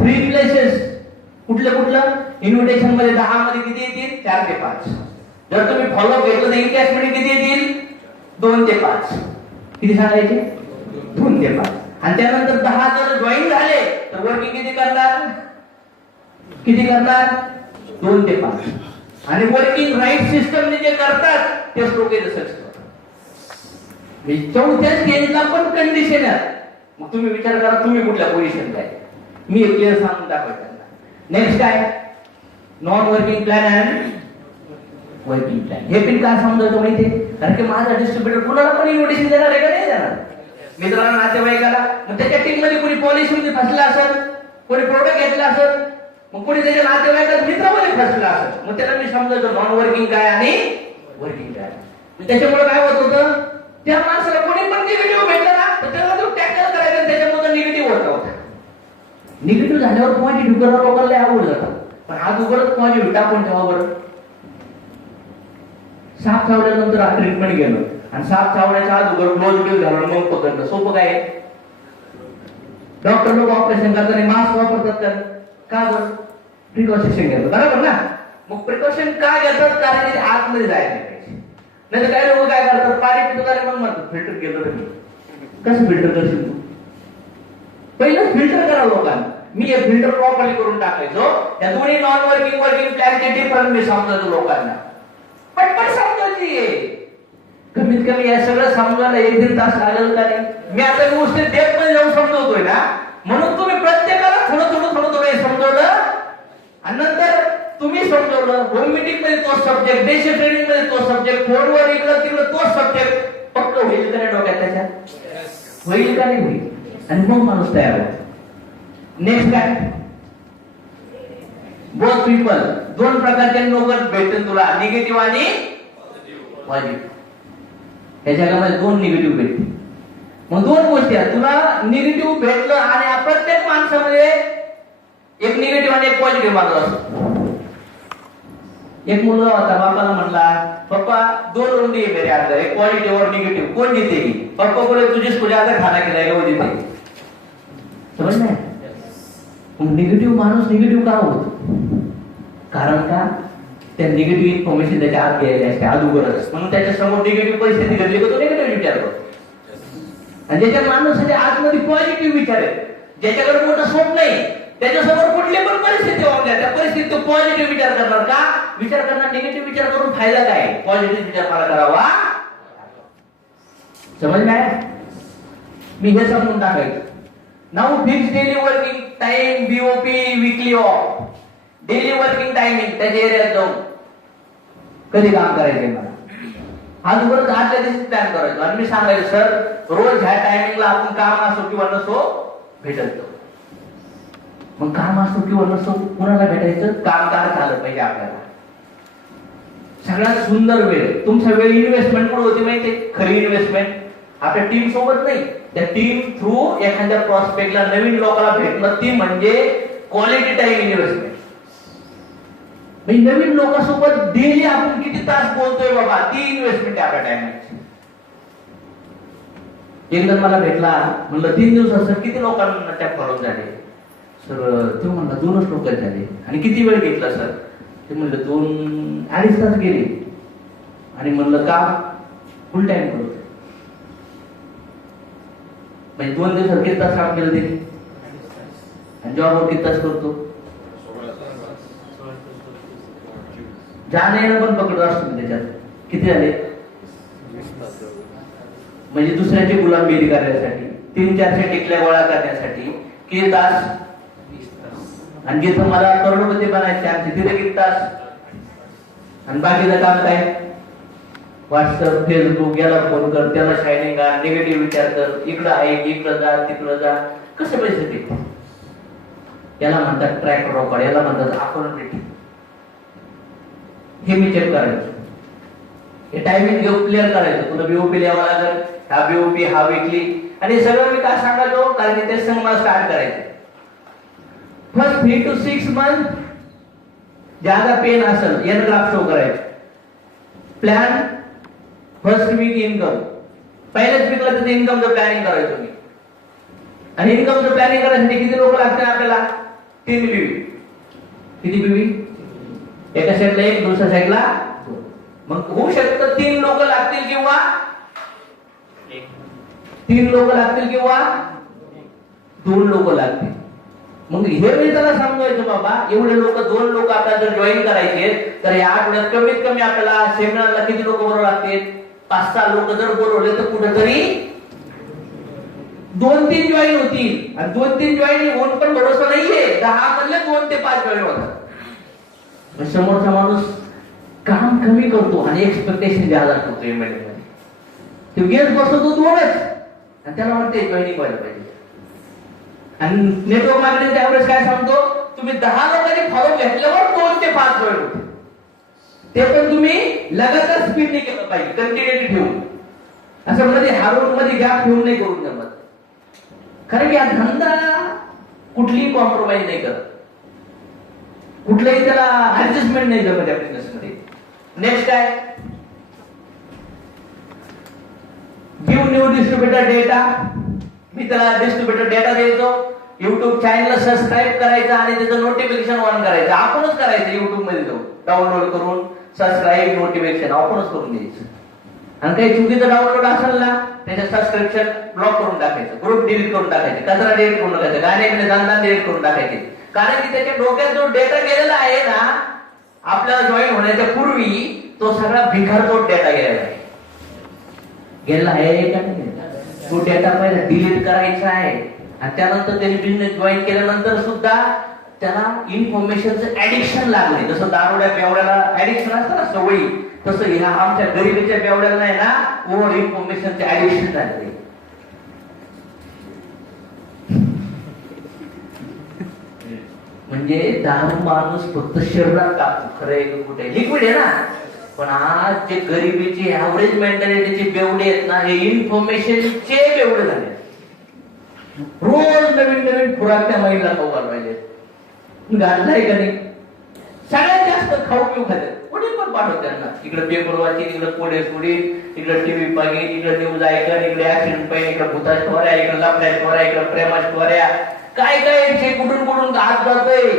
3 प्लेसेस कुठलं इन्व्हिटेशन मध्ये 10 मध्ये किती येतील? 4 ते 5. जर तुम्ही फॉलोअप घेतलं तर एंगेजमेंट किती येतील? 2 ते 5. किती सांगायचे? 2 ते 5. आणि त्यानंतर 10 जर जॉईन झाले तर वर्किंग किती करणार? किती करणार? 2 ते 5. आणि वर्किंग राईट सिस्टमने जे करतात तेच लोक सक्सेस होतात. चौथ्या स्टेजला पण कंडिशन आहे. मग तुम्ही विचार करा तुम्ही कुठल्या पोझिशनला आहे. मी एक क्लिअर सांगून दाखवतो. नेक्स्ट काय? Non working plan and working plan. हे पण काय समजायचं माहितीये, कारण की माझा डिस्ट्रीब्युटर कुणाला पण इन्व्हिटेशन देणार आहे का नाही देणार? मित्रांना, नातेवाईकाला. मग त्याच्या टीम मध्ये कोणी पॉलिसीमध्ये फसला असेल, कोणी प्रोडक्ट घेतला असेल, मग कोणी त्याच्या नातेवाईकात मित्रामध्ये फसला असेल, मग त्याला मी समजायचं नॉन वर्किंग काय आणि वर्किंग काय. त्याच्यामुळे काय होत होतं, त्या माणसाला कोणी पण निगेटिव्ह भेटला ना तर त्याला तो टॅकल करायचा, त्याच्यामुळे निगेटिव्ह होता. निगेटिव्ह झाल्यावर पॉझिटिव्ह करणं लोकांना आवड जातं. पण आज उघडच पॉझिटिव्ह टाकून ठेवा बरं. साप चावल्यानंतर ट्रीटमेंट घेणं आणि साप चावण्याच्या आत उघड पॉझिटिव्ह झालं मग पकडणं सोपं काय? डॉक्टर लोक ऑपरेशन करताना मास्क वापरतात का बरं? प्रिकॉशन घेतात, बरोबर ना. मग प्रिकॉशन का घेतात? कारण ते आतमध्ये जायला पाहिजे. नाही तर काही लोक काय करतात, पाणी पितात मग म्हणतात फिल्टर केलं तर. कसं फिल्टर करशील तू? पहिलं फिल्टर करा लोकांना. मी हे फिल्टर प्रॉपरली करून टाकायचो. या दोन्ही नॉन वर्किंग वर्किंग प्लॅनचे डिफरन्स मी समजायचो लोकांना. पटपट समजायची. कमीत कमी या सगळं समजायला 1-1.5 तास लागेल का नाही? मी आता गोष्ट डेप मध्ये जाऊन समजवतोय ना, म्हणून तुम्ही प्रत्येकाला थोडं समजवलं आणि नंतर तुम्ही समजवलं. होम मीटिंग मध्ये तोच सब्जेक्ट, बेसिक ट्रेनिंग मध्ये तोच सब्जेक्ट, फोनवर इकडं तिकडं तोच सब्जेक्ट. फक्त होईल का नाही डोक्यात त्याच्या? होईल का नाही होईल? आणि मग माणूस तयार होतो. नेक्स्ट काय? Both people. 2 प्रकारचे लोक भेटतील तुला, निगेटिव्ह आणि पॉझिटिव्ह. या जगामध्ये 2 निगेटिव्ह भेटतील. मग 2 गोष्टी आहेत. तुला निगेटिव्ह भेटलं आणि प्रत्येक माणसामध्ये एक निगेटिव्ह आणि एक पॉझिटिव्ह माणूस असतो. एक मुलगा होता, बापाला म्हणला पप्पा 2 रोंडी आहे मेरे अंदर, एक पॉझिटिव्ह और निगेटिव्ह, कौन जीतेगी? पप्पा बोले तुझे स्कूल ज्यादा खाना खिलाएगा वो जीतेगी. समझ में? निगेटिव्ह माणूस निगेटिव्ह का होतो? कारण का त्या निगेटिव्ह इन्फॉर्मेशन त्याच्या आत घ्यायला असते अगोदरच, म्हणून त्याच्या समोर निगेटिव्ह परिस्थिती घडली का तो निगेटिव्ह विचार करतो. आणि ज्याच्या माणसाच्या आतमध्ये पॉझिटिव्ह विचार आहे, ज्याच्याकडे मोठं स्वप्न नाही, त्याच्यासमोर कुठली पण परिस्थिती होऊन द्या, त्या परिस्थितीत तो पॉझिटिव्ह विचार करणार का? विचार करणार. निगेटिव्ह विचार करून फायदा काय? पॉझिटिव्ह विचार मला करावा. समज काय? मी हे समजून टाकायचं. Now fix daily working time, BOP, weekly off. Daily working timing त्याच्या एरियात जाऊन कधी काम करायचंय मला, आज बरोबर आजच्या दिवशी प्लॅन करायचो आणि मी सांगायचं सर रोज ह्या टायमिंगला आपण काम असो किंवा नसो भेटत जाऊ. मग काम असो किंवा नसो कुणाला भेटायचं? कामगार झालं पाहिजे आपल्याला. सगळ्यात सुंदर वेळ, तुमचा वेळ इन्व्हेस्टमेंट कुठे होती माहितीये? खरी इन्व्हेस्टमेंट आपल्या टीम सोबत नाही, त्या टीम थ्रू एखाद्या प्रॉस्पेक्टला नवीन लोकांना भेटणं, ती म्हणजे क्वालिटी टाइम इन्व्हेस्टमेंट. नवीन लोकांसोबत डेली आपण किती तास बोलतोय बाबा, ती इन्व्हेस्टमेंट आहे आपल्या टाइमची. एकदा मला भेटला, म्हणलं 3 दिवसात सर किती लोकांना टॅप फॉलो झाले? सर ते म्हणला 2च लोक झाले. आणि किती वेळ घेतला सर? ते म्हणलं 2-2.5 तास गेले. आणि म्हणलं काम फुल टाइम करतो. म्हणजे 2 दिवसात किती तास काम केलं ते? आणि जॉबवर किती तास करतो? जाणे पण पकडत असतो त्याच्यात. किती झाले? म्हणजे दुसऱ्याची गुलामगिरी करण्यासाठी, 3-400 टिकल्या गोळा करण्यासाठी किती तास? आणि जिथं मला करोडपती बनायचे आमचे तिथे किती तास, आणि बाकीचं काम काय, व्हॉट्सअप फेसबुक याला फोन कर, त्याला शायनिंग कर, निगेटिव्ह विचार कर, इकडं आहे इकडं जा तिकडं जा, कसे पैसे ते, याला म्हणतात ट्रॅक रेकॉर्ड, याला म्हणतात अकाउंटेबिलिटी. हे मी चेक करायचं, हे टायमिंग घेऊन क्लिअर करायचं, तुला बीओपी लिहावं लागेल, हा बीओपी हा विकली, आणि सगळं मी काय सांगायचो, कारण की ते संग मला स्टार्ट करायचं. फर्स्ट 3 to 6 मंथ ज्यादा पेन असेल एन ग्राफ शो करायचं. प्लॅन फर्स्ट वीक इन्कम, पहिल्याच वीकला त्याचं इन्कमचं प्लॅनिंग करायचं मी. आणि इन्कमचं प्लॅनिंग करायसाठी किती लोक लागतात आपल्याला, 3 बीवी. किती बीवी, एका साईडला 1, दुसऱ्या साईडला 2. मग होऊ शकतं 3 लोक लागतील किंवा 3 लोक लागतील किंवा 2 लोक लागतील. मग हे मी त्याला सांगायचं, बाबा एवढे लोक 2 लोक आपल्याला जर जॉईन करायचे तर या आठवड्यात कमीत कमी आपल्याला सेमिनारला किती लोक बरोबर लागतील, 5-6 लोक जर बोलवले तर कुठेतरी 2-3 जॉईन होतील. आणि 2-3 जॉईन होऊन पण भरोसा नाहीये, 10 मधले 2 ते 5 जॉईन होतात. समोरचा माणूस काम कमी करतो आणि एक्सपेक्टेशन जास्त करतो. एमएलए मध्ये तो गेट बसवतो 2च आणि त्याला वाटते जॉईनिंग व्हायला पाहिजे. आणि नेटवर्क मार्केटिंग ऍव्हरेज काय सांगतो, तुम्ही 10 लोकांनी फॉलो घेतल्यावर 2 ते 5 जॉईन होते. ते पण तुम्ही लगातार स्पीडने केलं पाहिजे, कंटिन्युटी ठेवून, असं मध्ये हारून मध्ये गॅप ठेवून नाही करून जमत. कारण की हा धंदा कुठलीही कॉम्प्रोमाइज नाही करत, कुठलंही त्याला ऍडजस्टमेंट नाही जमत या बिझनेस मध्ये. नेक्स्ट काय, गिव्ह न्यू डिस्ट्रीब्युटर डेटा. मी त्याला डिस्ट्रीब्युटर डेटा द्यायचो, युट्यूब चॅनलला सबस्क्राईब करायचं आणि त्याचं नोटिफिकेशन ऑन करायचं. आपणच करायचं, युट्यूब मध्ये जाऊन डाउनलोड करून सबस्क्राईब नोटिफिकेशन आपणच करून द्यायचं. आणि काही चुकीचं डाउनलोड असेल ना त्याचं सबस्क्रिप्शन ब्लॉक करून टाकायचं, ग्रुप डिलीट करून टाकायचे, कचरा डिलीट करून टाकायचं, गाणे जाणता डिलीट करून टाकायचे. कारण की त्याच्या डोक्यात जो डेटा गेलेला आहे ना आपल्याला जॉईन होण्याच्या पूर्वी, तो सगळा भिकारचोट डेटा गेलेला आहे. गेला आहे का नाही, तो डेटा पहिला डिलीट करायचा आहे. आणि त्यानंतर त्यांनी बिझनेस जॉईन केल्यानंतर सुद्धा त्याला इन्फॉर्मेशनचं ऍडिक्शन लागलंय. जसं दारोड्या बेवड्याला ऍडिक्शन असतं ना सवयी, तसं ह्या आमच्या गरिबीच्या बेवड्याला नाही ना ओव्हर इन्फॉर्मेशनचं ऍडिक्शन झालंय. म्हणजे दारू माणूस फक्त शरीरात टाकतो, खरं कुठे लिक्विड आहे ना, पण आज जे गरिबीचे ऍव्हरेज मेंटॅलिटीचे बेवडे आहेत ना, हे इन्फॉर्मेशनचे बेवडे झाले. रोज नवीन नवीन खुराक त्या महिला खाऊ घालवायचे, घातलाय का नाही, सगळ्यात जास्त खाऊ पिऊ खाते, कोणी पण पाठवत त्यांना. इकडे पेपर वाची, इकडे कोडे सोडी, इकडे टीव्ही पागी, इकडे न्यूज ऐकन, इकडे ऍक्सिडेंट पाहिजे, इकडे भूता स्टोऱ्या, इकडे लफड्या स्टोऱ्या, इकडे प्रेमा स्टोऱ्या, काय काय कुठून कुठून आत जातोय.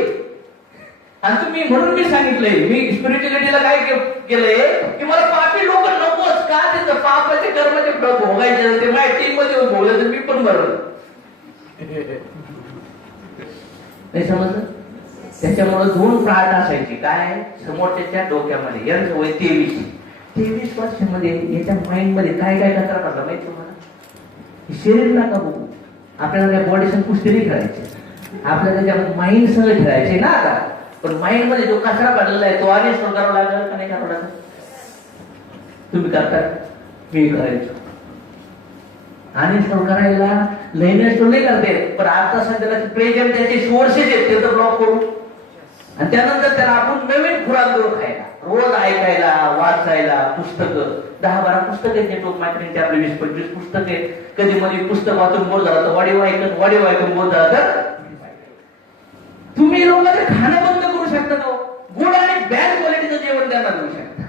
आणि तुम्ही म्हणून मी सांगितलंय, मी स्पिरिच्युअलिटीला काय केलंय की मला पापी लोक नकोच, का त्याचं पापाचे कर्माचे भोगायचे, ते माझ्या टीम मध्ये भोगले तर मी पण बरं नाही समजलं. त्याच्यामुळे 2 प्राण असायचे, काय समोरच्या डोक्यामध्ये. यांचं वय 23 वर्षामध्ये याच्या माइंड मध्ये काय काय कचरा पडला माहिती तुम्हाला. शरीर नका बघू, आपल्याला त्या बॉडी संग कुस्ती नाही खेळायची, आपल्याला त्याच्या माइंड संग खेळायचे ना आता. पण माइंड मध्ये जो कचरा पडलेला आहे तो आधीच करावा लागेल का नाही करावं लागेल. तुम्ही करता, मी करायचो. आणि करायला लईने स्टोर नाही करते, पण आता सध्याला प्रेझेंट त्याचे सोर्सेस आहेत ते तर ब्लॉक करू. आणि त्यानंतर त्याला आपण नवीन खुराक देऊ खायला, रोज ऐकायला, वाचायला, पुस्तकं 10-12 पुस्तक आहेत. नेटवर्क मार्केटिंगचे आपले 20-25 पुस्तक आहेत. कधी मध्ये पुस्तक वाचून बोर झाला तर वाढीव ऐकून बोर झाला तर तुम्ही लोकांचे खाणं बंद करू शकता ना. गुड आणि बॅड क्वालिटीचं जेवण त्यांना देऊ शकता.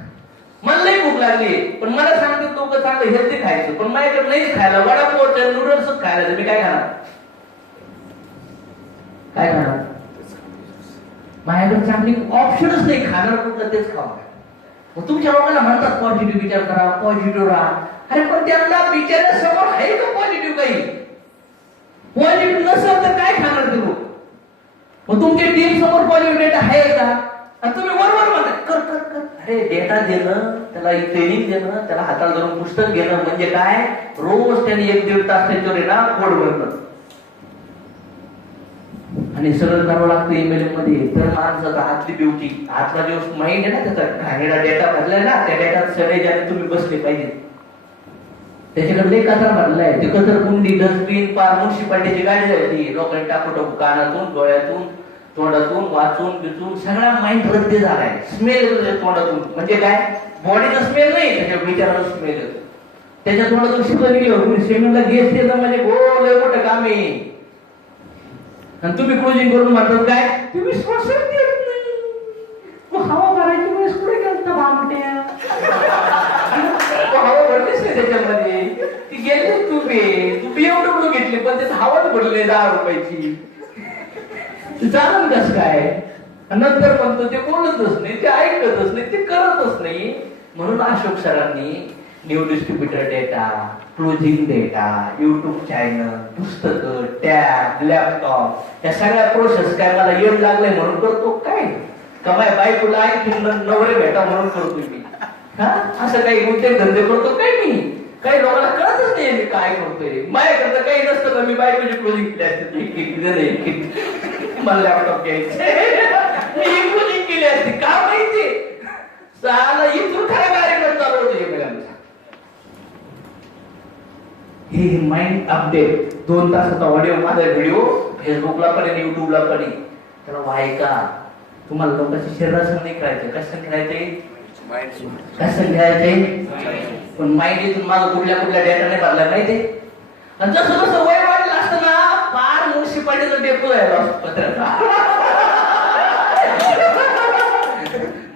मला लई भूक लागली, पण मला सांगते लोक चांगलं हेल्दी खायचं, पण माझ्याकडे नाहीच खायला, वडापाव नूडल्सच खायला, तर मी काय खाणार, काय खाणार. माझ्याकडे चांगली ऑप्शनच नाही, खाणार कुठलं तेच खावा. मग तुमच्या लोकांना म्हणतात पॉझिटिव्ह विचार करा, पॉझिटिव्ह राहा. अरे पण त्यांना विचारासमोर आहे का पॉझिटिव्ह काही. पॉझिटिव्ह नसेल तर काय खाणार ते लोक. मग तुमच्या टीम समोर पॉझिटिव्ह डेटा आहे का, आणि तुम्ही बरोबर म्हणता कर कर कर. अरे डेटा देणं, त्याला ट्रेनिंग देणं, त्याला हाताला धरून पुस्तक घेणं म्हणजे काय, रोज त्याने 1-1.5 तास त्याच्यावर ना कोड भरणं. आणि सरळ करावं लागतं ईमेल मध्ये. तर माणसाचा आतली ड्युटी, आतला जो माइंड आहे ना, त्याचा घाणेरडा डेटा भरलाय ना, त्या डेटात सगळे ज्याने तुम्ही बसले पाहिजे. त्याच्याकडे कचरा भरलाय. ते कचरा कुंडी, डस्टबिन, पार म्युन्सिपाल्टीची गाडी झाली. लोकांनी टाकू कानातून, डोळ्यातून, तोंडातून, वाचून बिचून सगळा माइंड रद्द झालाय. स्मेल येतो तोंडातून. म्हणजे काय, बॉडीचा स्मेल नाही, त्याच्या विचाराचा स्मेल येतो. त्याच्या तोंडातून शिकलं गेलं स्विमिंगला गेस दिलं म्हणजे हो लय मोठं काम आहे. आणि तुम्ही क्लोजिंग करून म्हणतात काय, तुम्ही श्वास घेत नाही, हवा भरायची वेळेस कुठे गेलता भामट्या, हवा भरलीच नाही त्याच्यामध्ये, ती गेली तुम्ही एवढं कुठं घेतली पण त्यात हवाच भरली 10 रुपयाची. चालन कस काय. नंतर म्हणतो ते बोलतच नाही, ते ऐकतच नाही, ते करतच नाही. म्हणून अशोक सरांनी new distributor data, closing data, YouTube channel, पुस्तकं, टॅब, लॅपटॉप, या सगळ्या प्रोसेस काय मला येड लागलंय म्हणून करतो काय, कमाय बायकोला ऐकून नवरे भेटा म्हणून करतो मी. हा असं काही उद्योग धंदे करतो काय मी. काही लोकांना कळतच नाही मी काय करतोय. माझ्याकडं काही नसतं तर मी बायकोची क्लोजिंग केली असते. मला लॅपटॉप घ्यायचं मी क्लोजिंग केली असते का माहिती. साला इथून काय कार्यक्रम चालू होतो हे माइंड अपडेट. 2 तासाचा ऑडिओ, माझा व्हिडिओ फेसबुकला पण आहे, युट्यूबला पण आहे. त्याला वायका. तुम्हाला लोकांच्या शरीरासंग नाही करायचं, कसं खेळायचंय, कसं घ्यायचंय. पण माइंड इथून माझं कुठल्या डेटाने भरला माहिती. आणि जसं जसं वय वाढलं असतं ना, फार म्युन्सिपाल्टीचा डेपो आहे पत्राचा.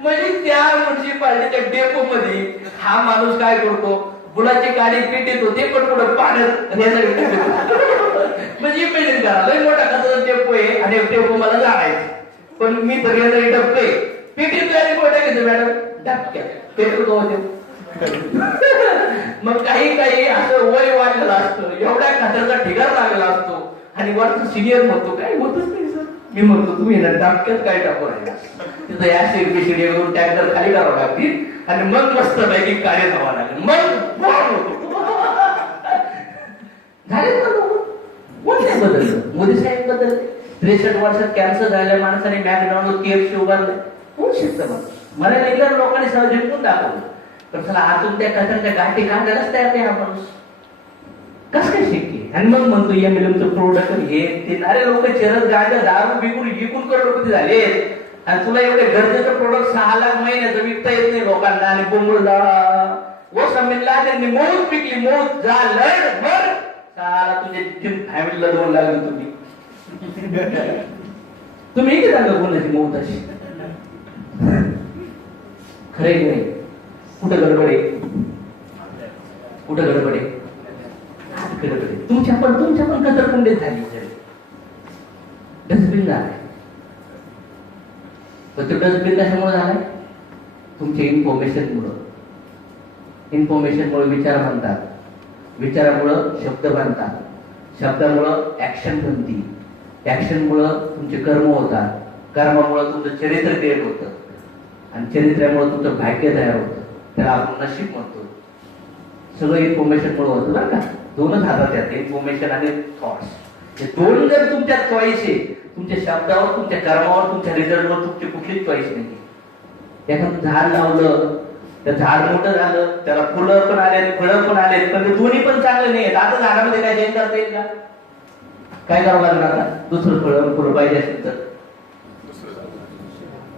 म्हणजे त्या म्युन्सिपाल्टीच्या डेपो मध्ये हा माणूस काय करतो, फुलाची गाडी पेटीतो, ते पण कुठं पाण्यात म्हणजे इमेजिन करा, लय मोठा कसा टेम्पो आहे आणि टेम्पो मला जाणायचं. पण मी तर येणारी डबके पेटीत आणि मोठ्या घेतो मॅडम डबक्या पेट्रोल होते. मग काही असं वय वाढलेलं असतं, एवढ्या खात्याचा ठिकाण लागलेला असतो आणि वरचा सिनियर म्हणतो काय होतच नाही सर. मी म्हणतो तुम्ही येणार डबक्यात काय टाकू राहिला, तिथं या शेडबीशिडी करून टँकर खाली करावं लागतील आणि मग मस्त पैकी कार्य जावं लागेल. मग झाले ना लोक. कोण नाही बदललं, मोदी साहेब बदलले. 63 वर्षात कॅन्सर झालेल्या माणसाने मॅकडॉनल्ड KFC उभारले. कोण शिकतं मला वेगळ्या लोकांनी सहज जिंकून दाखवलं. तर चला आतून त्या कचऱ्याच्या गाठी काढायलाच तयार नाही हा माणूस. कसं काय शिकते. आणि मग म्हणतो एमएलएमचं प्रोडक्ट हे ते. अरे लोक चरस गांजा दारू विकून करोडपती झाले आणि तुला एवढे गरजेचं प्रोडक्ट 6 लाख महिन्याचं विकता येत नाही लोकांना. आणि बोंबलला वो समिनला त्यांनी मौत पिकली, मौत जा लढ मर साला तुझ्या फॅमिलीला 2 लाख तुम्ही तुम्ही किती सांगा कोणाची मौत अशी. खरे नाही. कुठं गडबड आहे, कुठं गडबड आहे. तुमच्या पण कचरकुंडीत झाली. डस्टबिन झालाय. पण तो डस्टबिन कशामुळे झालाय, तुमच्या इन्फॉर्मेशनमुळे विचार बनतात, विचारामुळं शब्द बनतात, शब्दामुळं ऍक्शन बनती, ऍक्शनमुळं तुमचे कर्म होतात, कर्मामुळं तुमचं चरित्र क्रिएट होतं आणि चरित्रामुळे तुमचं भाग्य तयार होतं. त्याला आपण नशीब म्हणतो. सगळं इन्फॉर्मेशनमुळे होतं बरं का. 2च हातात आहेत, इन्फॉर्मेशन आणि थॉट्स. हे 2 जर तुमच्या चॉईस आहे, तुमच्या शब्दावर, तुमच्या कर्मावर, तुमच्या रिझल्टवर तुमची कुठलीच चॉईस नाही. एखादं झाड लावलं, त्या झाड मोठं झालं, त्याला फुलं पण आले, फळं पण आले, पण ते दोन्ही पण चांगले नाही. आता झाडामध्ये काय चेंज करता येईल का. काय करावं लागेल आता, दुसरं फुलं पाहिजे असेल तर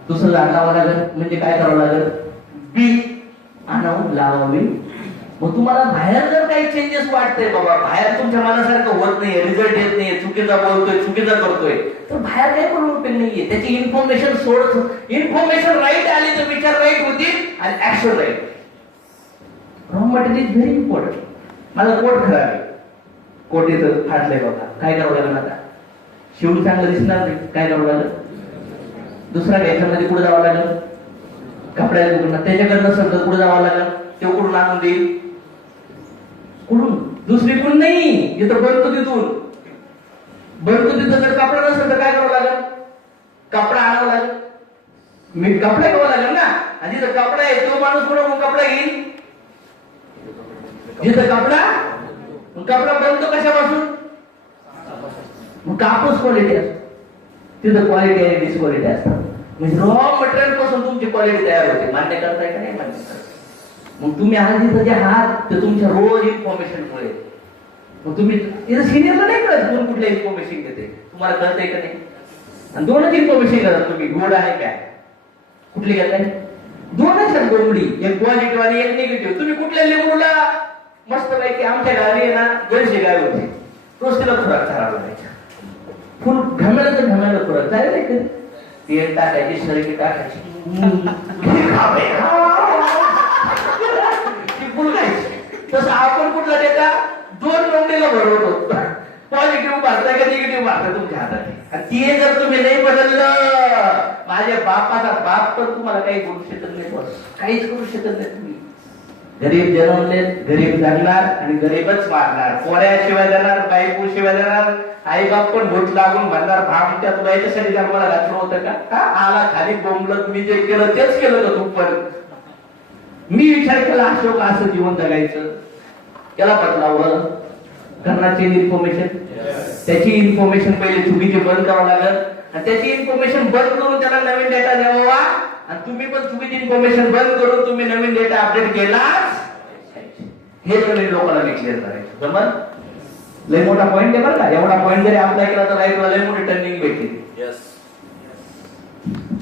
दुसरं झाड लावावं लागेल. म्हणजे काय करावं लागेल, बी आणावं लावावी. मग तुम्हाला बाहेर जर काही चेंजेस वाटतंय, बाबा बाहेर तुमच्या मनासारखं होत नाहीये, रिझल्ट येत नाहीये, चुकीचा बोलतोय, चुकीचा करतोय, तर बाहेर काही पण उपयोग नाहीये. त्याची इन्फॉर्मेशन इन्फॉर्मेशन राईट आली तर विचार राईट होतील आणि action right. Raw material is very important. माझा कोट खराब आहे, कोट इथं फाटलंय बघा, काय करावं लागेल आता. शिवून चांगलं दिसणार नाही, काय करावं लागेल, दुसरा घ्यायच्यामध्ये पुढे जावं लागेल, कपड्याला दुकानात त्याच्याकडनं सगळं पुढे जावं लागेल. ते कुठून आणून देईल, कुठून, दुसरीकडून नाही, इथं बनतो तिथं जर कपडा नसेल तर काय करावं लागेल, कपडा आणावं लागेल. मी कपडा घ्यावं लागेल ना. आणि जिथं कपडा आहे तो माणूस कोण कपडा घेईल, जिथं कपडा बनतो कशापासून, मग कापूस क्वालिटी असतो. तिथं क्वालिटी आणि डिस्क्वालिटी असतात. म्हणजे रॉ मटेरियल पासून तुमची क्वालिटी तयार होते. मान्य करताय का नाही मान्य करताय? मग तुम्ही आज इथं जे आहात ते तुमच्या रोज इन्फॉर्मेशनमुळे. मग तुम्ही इथं सिनियरला नाही कळत कोण कुठल्या इन्फॉर्मेशन देते, तुम्हाला कळतंय का नाही? आणि दोनच इन्फॉर्मेशन घेतात तुम्ही, गोड आहे काय, कुठली घेताय? दोनच आहेत गोमडी, एक पॉझिटिव्ह आणि एक निगेटिव्ह. तुम्ही कुठल्या लेबलला मस्त पैकी आमच्या गावी आहे ना गरजे गाय होते, रोज तिला खुराक चारावा लागायचा. फुल घमेला तर घमेला खुराक जायला नाही कधी. तेल टाकायची, शर्की टाकायची, फुल खायची. तसं आपण कुठला देता दोन लोंढीला भरवतो. पॉझिटिव्ह भारताय का निगेटिव्ह भारताय तुमच्या हातात. आणि ते जर तुम्ही नाही बदललं, माझ्या बापाचा बाप तर तुम्हाला काही बोलू शकत नाही, काहीच करू शकत नाही. तुम्ही गरीब जन्मले, गरीब जगणार आणि गरीबच मारणार. पोऱ्याशिवाय देणार, बायको शिवाय देणार, आई बाप पण भूत लागून म्हणणार भाम त्या तुला याच्यासाठी जन्माला घातलं होतं का? आला खाली बोंबलत, मी जे केलं तेच केलं का तू पण? मी विचार केला अशोक असं जीवन जगायचं, त्याला बदलावं. करण्याची इन्फॉर्मेशन, त्याची इन्फॉर्मेशन पहिले चुकीची बंद करावं लागेल आणि त्याची इन्फॉर्मेशन बंद करून त्याला नवीन डेटा द्यावा. आणि तुम्ही पण चुकीची इन्फॉर्मेशन बंद करून तुम्ही नवीन डेटा अपडेट केलाच. हे तुम्ही लोकांना क्लिअर करायचं. जमल? लय मोठा पॉईंट आहे बरं का. एवढा पॉईंट जरी अप्लाय केला तर लाईफला लय मोठी टर्निंग भेटते.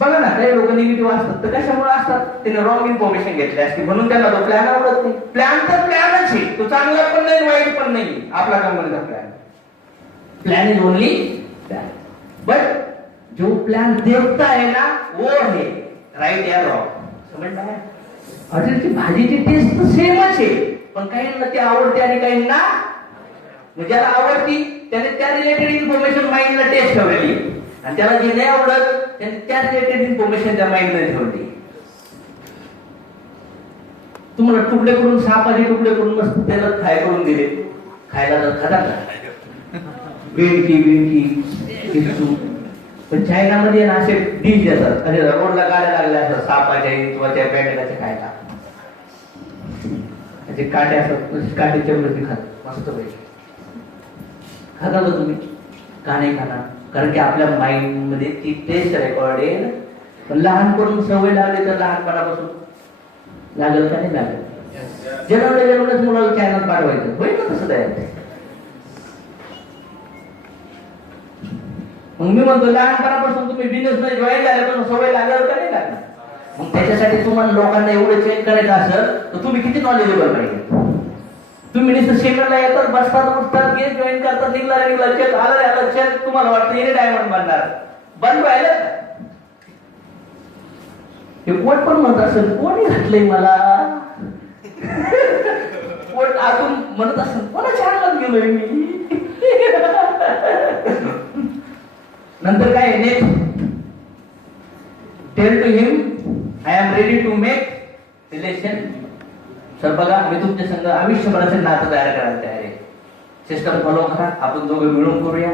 बघा ना, काही लोक निगेटिव्ह असतात तर कशामुळे असतात? त्याने रॉंग इन्फॉर्मेशन घेतली असते म्हणून त्यांना तो प्लॅन आवडत नाही. प्लॅन तर प्लॅनच आहे, तो चांगला पण नाही वाईट पण नाही. आपला कंपनीचा plan is only plan. But जो प्लॅन देखता है ना वो है राईट या रॉंग. समजलं? हॉटेलची भाजीची टेस्ट तर सेमच आहे, पण काहींना ती आवडते आणि काहींना ज्याला आवडती त्याने त्या रिलेटेड इन्फॉर्मेशन माइंडला टेस्ट ठेवलेली आणि त्याला जे नाही आवडत त्याने त्या रिलेटेड इन्फॉर्मेशन त्या माइंडला ठेवली. तुम्हाला तुकडे करून, सापाचे तुकडे करून मस्त त्याला फ्राय करून दिले, खायला तर खाता का? बेडकी पण चायनामध्ये ना असे डिश देतात, असे रोडला गाड्या लागल्या असतात सापाच्या किंवा त्या बेडकाच्या खायला. त्याचे काटे असतात, काटेच्या वरती खात मस्त पैकी खाता का तुम्ही? का नाही खाणार? कारण की आपल्या माइंड मध्ये ती टेस्ट रेकॉर्डेड. पण लहानपण सवय लागली तर लहानपणापासून लागेल का नाही लागेल? जन्मल्याच मुलाला चॅनल पाठवायचं होईल ना तसं तयार. मग मी म्हणतो लहानपणापासून तुम्ही बिझनेस मध्ये जॉईन झाल्यापासून सवय लागेल का नाही लागणार? मग त्याच्यासाठी तुम्हाला लोकांना एवढं चेक करायचं असेल तर तुम्ही किती नॉलेजेबल पाहिजे. तुम्ही नुसतं सेमिनारला येतात, बसतात, उठतात, गेट जॉईन करतात, निघला चेक आला चेक, तुम्हाला वाटतं येणे डायमंड बनणार, बंद व्हायला. हे कोण पण म्हणत असेल कोणी घातलंय मला, कोण अजून म्हणत असेल कोणाच्या अंगात गेलोय मी. नंतर काय next, tell to him I am ready to make relation. Sir बघा मी तुमच्या संग आयुष्यभराचं नातं तयार करायला तयार आहे. सिस्टम फॉलो करा, आपण दोघं मिळून करूया.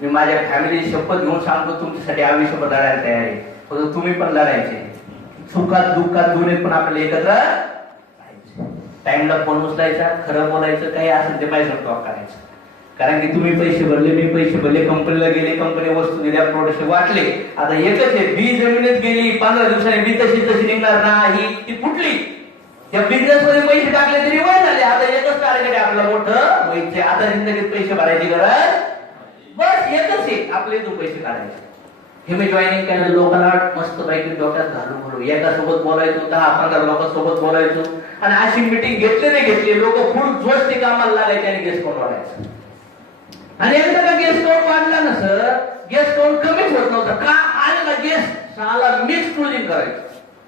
मी माझ्या फॅमिली शपथ घेऊन सांगतो तुमच्यासाठी आयुष्यभर लढायला तयार आहे. फक्त तुम्ही पण लढायचे, सुखात दुःखात दोन्ही पण आपल्याला एकत्र राहायचे. टाइमला फोन उचलायचा, खरं बोलायचं, काही असेल ते पैसे टॉक करायचं. कारण की तुम्ही पैसे भरले, मी पैसे भरले, कंपनीला गेले, कंपनी वस्तू दिल्या, प्रोडक्ट वाटले. आता एकच आहे, बी जमिनीत गेली 15 दिवसांनी बी तशी निघणार नाही, ती फुटली. त्या बिझनेस मध्ये पैसे टाकले तरी वय झाले. आता एकच टार्गेट आहे आपलं मोठं व्हायचे. आता जिंदगीत पैसे भरायची गरज बस एकच आहे, आपले तू पैसे काढायचे. हे मी जॉईनिंग केलं, लोकांना मस्त पैकी डोक्यात घालून बोलू. एका सोबत बोलायचो, 10-15 लोकांसोबत बोलायचो आणि अशी मिटिंग घेतले नाही घेतली, लोक फुल जोश ते कामाला लागायचे आणि गेस्ट काउंट वाढायचं. आणि एकदा का गेस्ट काउंट वाढला ना सर, गेस्ट काउंट कमीच होत नव्हतं. का आले ना गेस्ट साला मिक्स क्लोजिंग करायचं.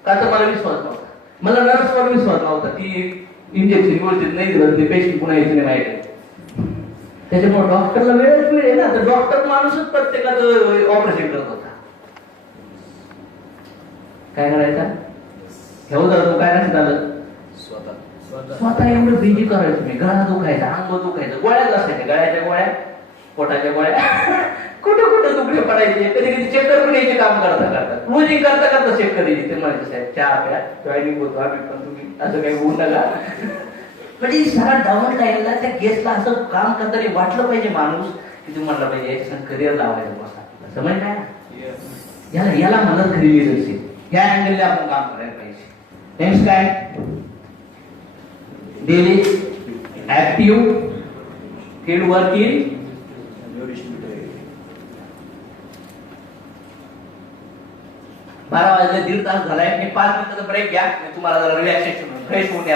का तर मला विश्वास नव्हता, मला नर्सवर विश्वास नव्हता. ती इंजेक्शन व्यवस्थित नाही दिलं ते पेशंट पुन्हा यायचं नाही माहिती. त्याच्यामुळे डॉक्टरला वेळच वेळ आहे ना, तर डॉक्टर माणूसच प्रत्येकाचं ऑपरेशन करत होता. काय करायचा घेऊ जातो, काय नाही झालं स्वतः एवढं बिजी करायचं. मी गळा दुखायचा, अंग दुखायचं, गोळ्याच असायच्या, गळ्याच्या गोळ्या, पोटाच्या गोळ्या, कुठं कुठं दुखले पडायचे. कधी कधी चेकर पण यायचे काम करता क्लोजिंग करता चेक करायचे. ते म्हणायचे साहेब चहा प्या, जॉईनिंग होतो आम्ही पण, तुम्ही असं काही होऊ नका. म्हणजे सगळा डाऊन टाईमला त्या गेस्टला असं काम करताना वाटलं पाहिजे माणूस की तुम्ही म्हणलं पाहिजे याच्या करिअर लावायचं बसा. समज काय याला याला म्हणत खरी लिडरशिप. या अँगलने आपण काम करायला पाहिजे. नेक्स्ट काय? Daily active field work in 12 वाजले, 1.5 तास झालाय. मी 5 मिनिटाचा ब्रेक घ्या. मी तुम्हाला जरा रिलॅक्सेशन फ्रेश होऊन द्या.